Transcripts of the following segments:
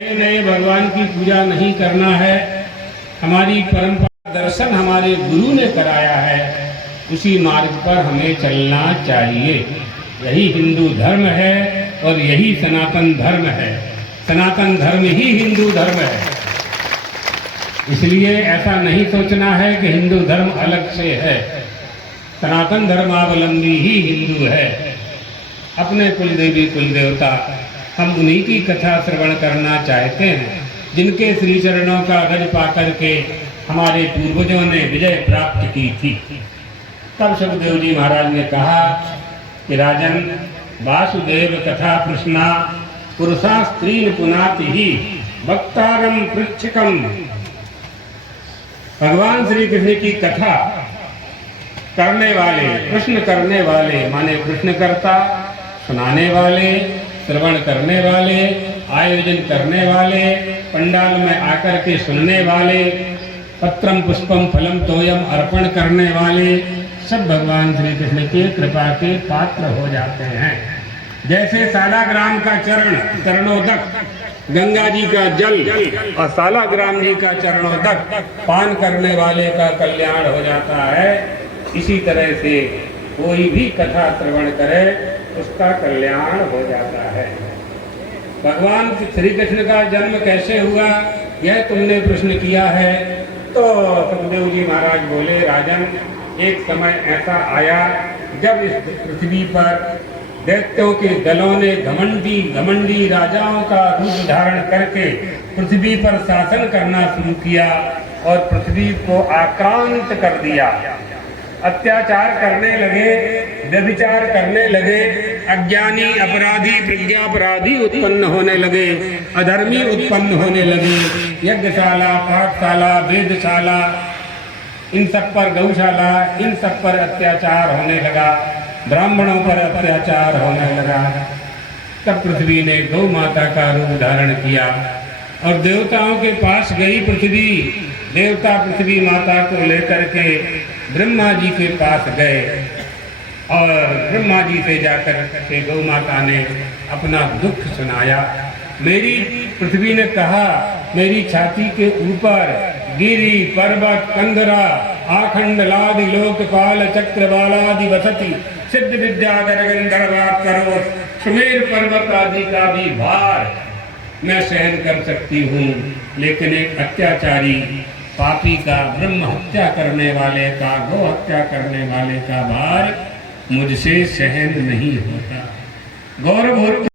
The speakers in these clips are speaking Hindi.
नए भगवान की पूजा नहीं करना है। हमारी परंपरा दर्शन हमारे गुरु ने कराया है, उसी मार्ग पर हमें चलना चाहिए। यही हिंदू धर्म है और यही सनातन धर्म है। सनातन धर्म ही हिंदू धर्म है। इसलिए ऐसा नहीं सोचना है कि हिंदू धर्म अलग से है। सनातन धर्मावलंबी ही हिंदू है। अपने कुल देवी कुल देवता हम उन्हीं की कथा श्रवण करना चाहते हैं, जिनके श्री चरणों का गज पाकर के हमारे पूर्वजों ने विजय प्राप्त की थी। तब सुखदेव जी महाराज ने कहा कि राजन, वासुदेव कथा कृष्णा पुरुषा स्त्रीन पुनाति ही भक्तारम पृच्छकम। भगवान श्री कृष्ण की कथा करने वाले, प्रश्न करने वाले माने प्रश्नकर्ता, सुनाने वाले, श्रवण करने वाले, आयोजन करने वाले, पंडाल में आकर के सुनने वाले, पत्रम पुष्पम फलम तोयम अर्पण करने वाले, सब भगवान श्री कृष्ण के कृपा के पात्र हो जाते हैं। जैसे सालाग्राम का चरणोदक गंगा जी का जल और सालाग्राम जी का चरणोदक पान करने वाले का कल्याण हो जाता है, इसी तरह से कोई भी कथा श्रवण करे उसका कल्याण हो जाता है। भगवान श्री कृष्ण का जन्म कैसे हुआ, यह तुमने प्रश्न किया है। तो सुखदेव जी महाराज बोले, राजन, एक समय ऐसा आया जब इस पृथ्वी पर दैत्यों के दलों ने घमंडी राजाओं का रूप धारण करके पृथ्वी पर शासन करना शुरू किया और पृथ्वी को आक्रांत कर दिया। अत्याचार करने लगे, व्यभिचार करने लगे, अज्ञानी अपराधी प्रज्ञापराधी उत्पन्न होने लगे, अधर्मी उत्पन्न होने लगे। यज्ञशाला, पाठशाला, वेदशाला, इन सब पर, गौशाला, इन सब पर अत्याचार होने लगा, ब्राह्मणों पर अत्याचार होने लगा। तब पृथ्वी ने गौ माता का रूप धारण किया और देवताओं के पास गई पृथ्वी। देवता पृथ्वी माता को लेकर के ब्रह्मा जी के पास गए और ब्रह्मा जी से जाकर के गौ माता ने अपना दुख सुनाया। मेरी पृथ्वी ने कहा, मेरी छाती के ऊपर गिरी पर्वत कंदरा आखंड लादि लोकपाल चक्रवालादि वसति सिद्ध विद्याधर गंधर्वात करो सुमेर पर्वत आदि का भी भार मैं सहन कर सकती हूँ, लेकिन एक अत्याचारी पापी का, ब्रह्म हत्या करने वाले का, गौ हत्या करने वाले का भार मुझसे सहन नहीं होता। गौरव होता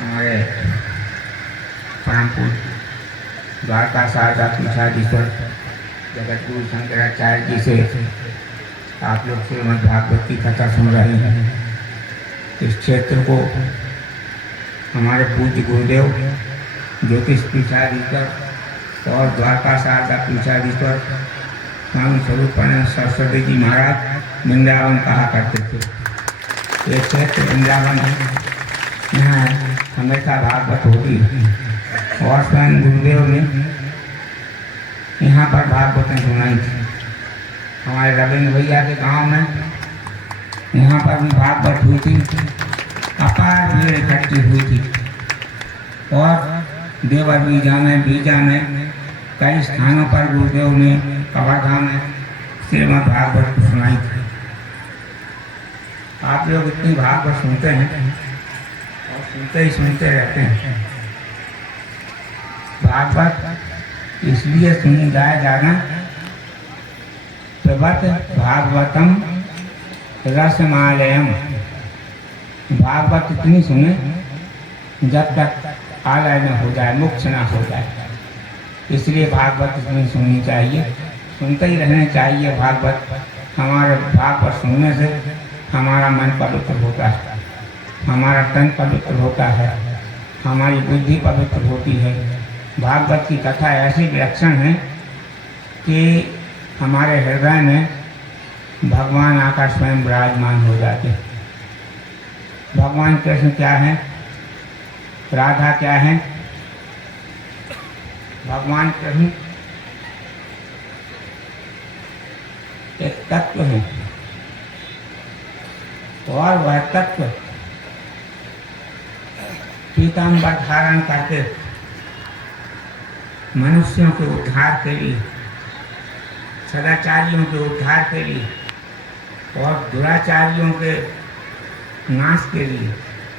हमारे परमपुर द्वारका शारदा पीठाधीश्वर जगत गुरु शंकराचार्य जी से आप लोग श्रीमद् भागवत की कथा सुन रहे हैं। इस क्षेत्र को हमारे पूज्य गुरुदेव ज्योतिष पीठाधीश्वर और द्वारका शारदा पीठाधीश्वर स्वामी स्वरूपानंद सरस्वती जी महाराज वृंदावन कहा करते थे। ये क्षेत्र वृंदावन है, यहाँ हमेशा भागवत होती है और स्वयं गुरुदेव ने यहाँ पर भागवत सुनाई थी। हमारे रविंद्र भैया के गांव में यहाँ पर भी भागवत हुई थी, अपार भीड़ इकट्ठी हुई थी और देवर बीजा में कई स्थानों पर गुरुदेव ने कवर्धा में श्रीमद् भागवत को सुनाई थी। आप लोग इतनी भागवत सुनते हैं और सुनते रहते हैं। भागवत इसलिए सुनी जाए जाना, प्रवत भागवतम रसमालयम। भागवत इतनी सुने जब तक आलय न हो जाए, मोक्ष न हो जाए। इसलिए भागवत इतनी सुननी चाहिए, सुनते ही रहने चाहिए। भागवत, हमारे भागवत सुनने से हमारा मन पवित्र होता है, हमारा तन पवित्र होता है, हमारी बुद्धि पवित्र होती है। भागवत की कथा ऐसी विलक्षण है कि हमारे हृदय में भगवान आकर स्वयं विराजमान हो जाते हैं। भगवान कृष्ण क्या है, राधा क्या है, भगवान कृष्ण एक तत्व है और वह तत्व पीताम्बर धारण करके मनुष्यों के उद्धार के लिए, सदाचारियों के उद्धार के लिए और दुराचारियों के नाश के लिए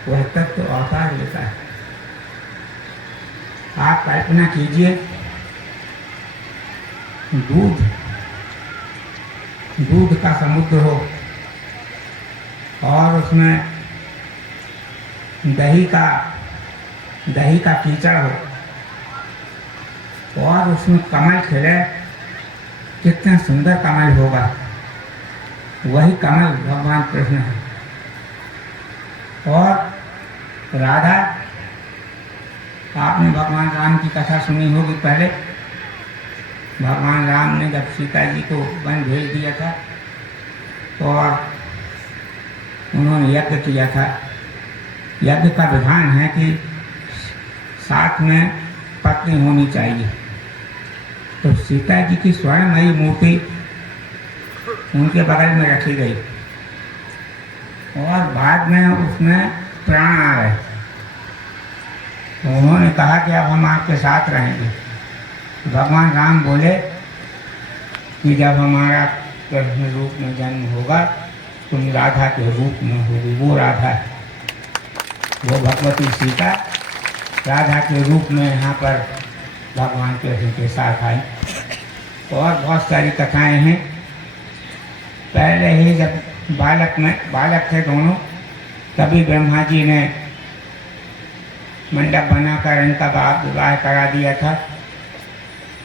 वह तत्व अवतार लेता है। आप कल्पना कीजिए, दूध का समुद्र हो और उसमें दही का कीचड़ हो और उसमें कमल खिले, कितना सुंदर कमल होगा। वही कमल भगवान कृष्ण है। और राधा, आपने भगवान राम की कथा सुनी होगी। पहले भगवान राम ने जब सीता जी को वन भेज दिया था और उन्होंने यज्ञ किया था। यज्ञ का विधान है कि साथ में पत्नी होनी चाहिए। तो सीता जी की स्वर्णमयी मूर्ति उनके बगल में रखी गई और बाद में उसमें प्राण आ गए। तो उन्होंने कहा कि अब हम आपके साथ रहेंगे। भगवान राम बोले कि जब हमारा कृष्ण रूप में जन्म होगा तुम राधा के रूप में होगी। वो राधा है, वो भगवती सीता राधा के रूप में यहाँ पर भगवान कृष्ण के साथ आई। और बहुत सारी कथाएं हैं। पहले ही जब बालक थे दोनों, तभी ब्रह्मा जी ने मंडप बनाकर इनका विवाह करा दिया था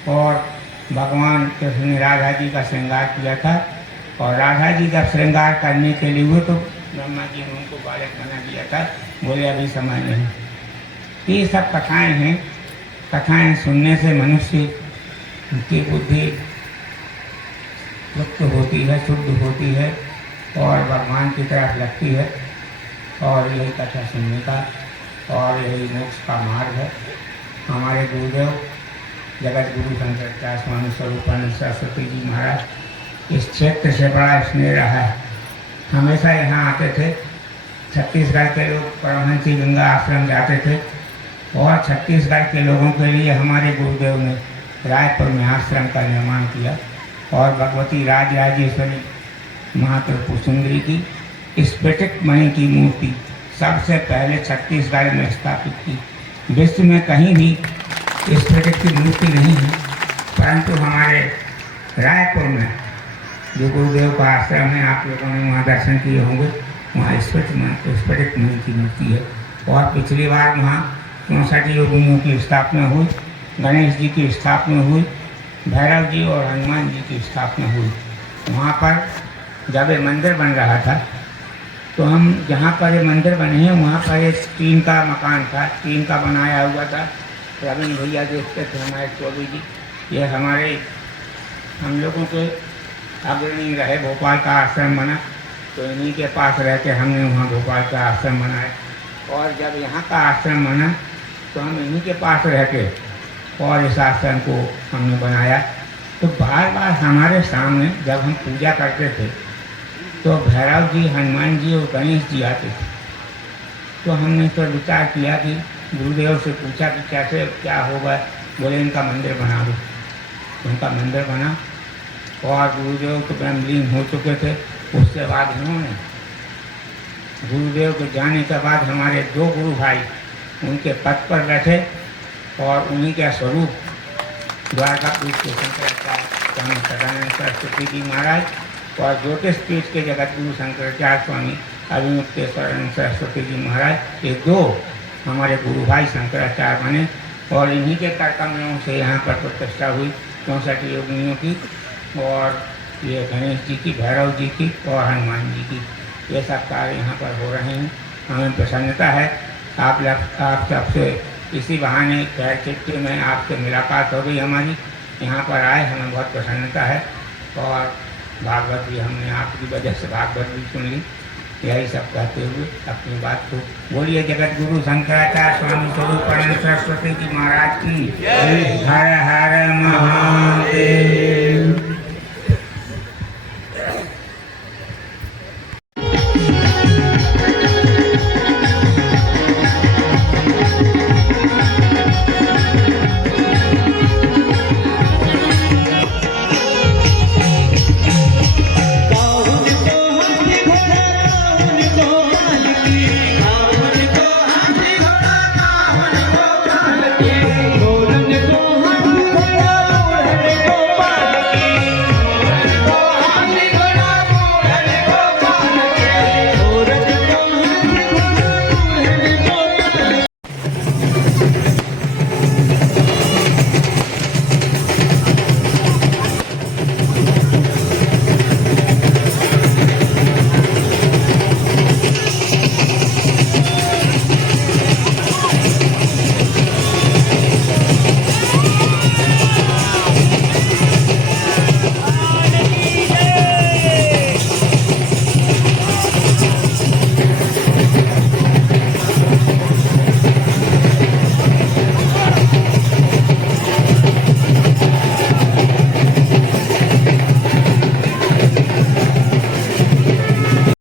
और भगवान कृष्ण ने राधा जी का श्रृंगार किया था। और राधा जी जब श्रृंगार करने के लिए हुए तो ब्रह्मा जी ने उनको बालक बना दिया था। बोले अभी समय नहीं। ये सब कथाएं हैं। कथाएं सुनने से मनुष्य की बुद्धि युक्त होती है, शुद्ध होती है और भगवान की तरफ लगती है। और यही कथा सुनने का और यही मोक्ष का मार्ग है। हमारे गुरुदेव जगत गुरु शंकराचार्य स्वामी स्वरूपानंद सरस्वती जी महाराज इस क्षेत्र से बड़ा स्नेह रहा है। हमेशा यहाँ आते थे। छत्तीसगढ़ के लोग परमहंसी गंगा आश्रम जाते थे और छत्तीसगढ़ के लोगों के लिए हमारे गुरुदेव ने रायपुर में आश्रम का निर्माण किया और भगवती राजराजेश्वरी महाप्रभु सुंदरी की स्फटिक मणि की मूर्ति सबसे पहले छत्तीसगढ़ में स्थापित की। विश्व में कहीं भी स्फटिक की मूर्ति नहीं है, परंतु हमारे रायपुर में जो गुरुदेव का आश्रम है, आप लोगों ने वहाँ दर्शन किए होंगे, वहाँ स्फटिक मणि की मूर्ति है। और पिछली बार वहाँ 64 योगियों की स्थापना हुई, गणेश जी की स्थापना हुई, भैरव जी और हनुमान जी की स्थापना हुई। वहाँ पर जब ये मंदिर बन रहा था तो हम जहाँ पर ये मंदिर बने हैं वहाँ पर एक टीन का मकान था, टीन का बनाया हुआ था। रविंद्र भैया देखते थे हमारे चौबी जी, ये हम लोगों के अग्रणी रहे। भोपाल का आश्रम बना तो इन्हीं के पास रह के हमने वहाँ भोपाल का आश्रम बनाया। और जब यहाँ का आश्रम बना तो हम इन्हीं के पास रह के और इस आश्रम को हमने बनाया। तो बार बार हमारे सामने जब हम पूजा करते थे तो भैरव जी, हनुमान जी और गणेश जी आते थे। तो हमने तो विचार किया कि गुरुदेव से पूछा कि कैसे क्या होगा। बोले इनका मंदिर बना दो। उनका मंदिर बना और गुरुदेव तो ब्रह्मलीन हो चुके थे। उसके बाद इन्होंने गुरुदेव के जाने के बाद हमारे 2 गुरु भाई उनके पद पर बैठे और उन्हीं का स्वरूप द्वारकापुर के शंकराचार्य स्वामी सदानंद सरस्वती जी महाराज और ज्योतिष पीठ के जगत गुरु शंकराचार्य स्वामी अभिमुक्तेश्वर सरस्वती जी महाराज, ये 2 हमारे गुरु भाई शंकराचार्य बने। और इन्हीं के कर्तव्यों से यहाँ पर प्रतिष्ठा हुई 64 योगिनियों की और ये गणेश जी की, भैरव जी की और हनुमान जी की। ये सब कार्य यहाँ पर हो रहे हैं। हमें प्रसन्नता है। आप सबसे इसी बहाने खैर चिट्ठी में आपसे मुलाकात हो गई हमारी। यहाँ पर आए, हमें बहुत प्रसन्नता है। और भागवत भी हमने आपकी वजह से भागवत भी सुन ली यही सब कहते हुए अपनी बात को बोलिए। जगत गुरु शंकराचार्य स्वामी स्वरूपानंद सरस्वती जी महाराज की हर हर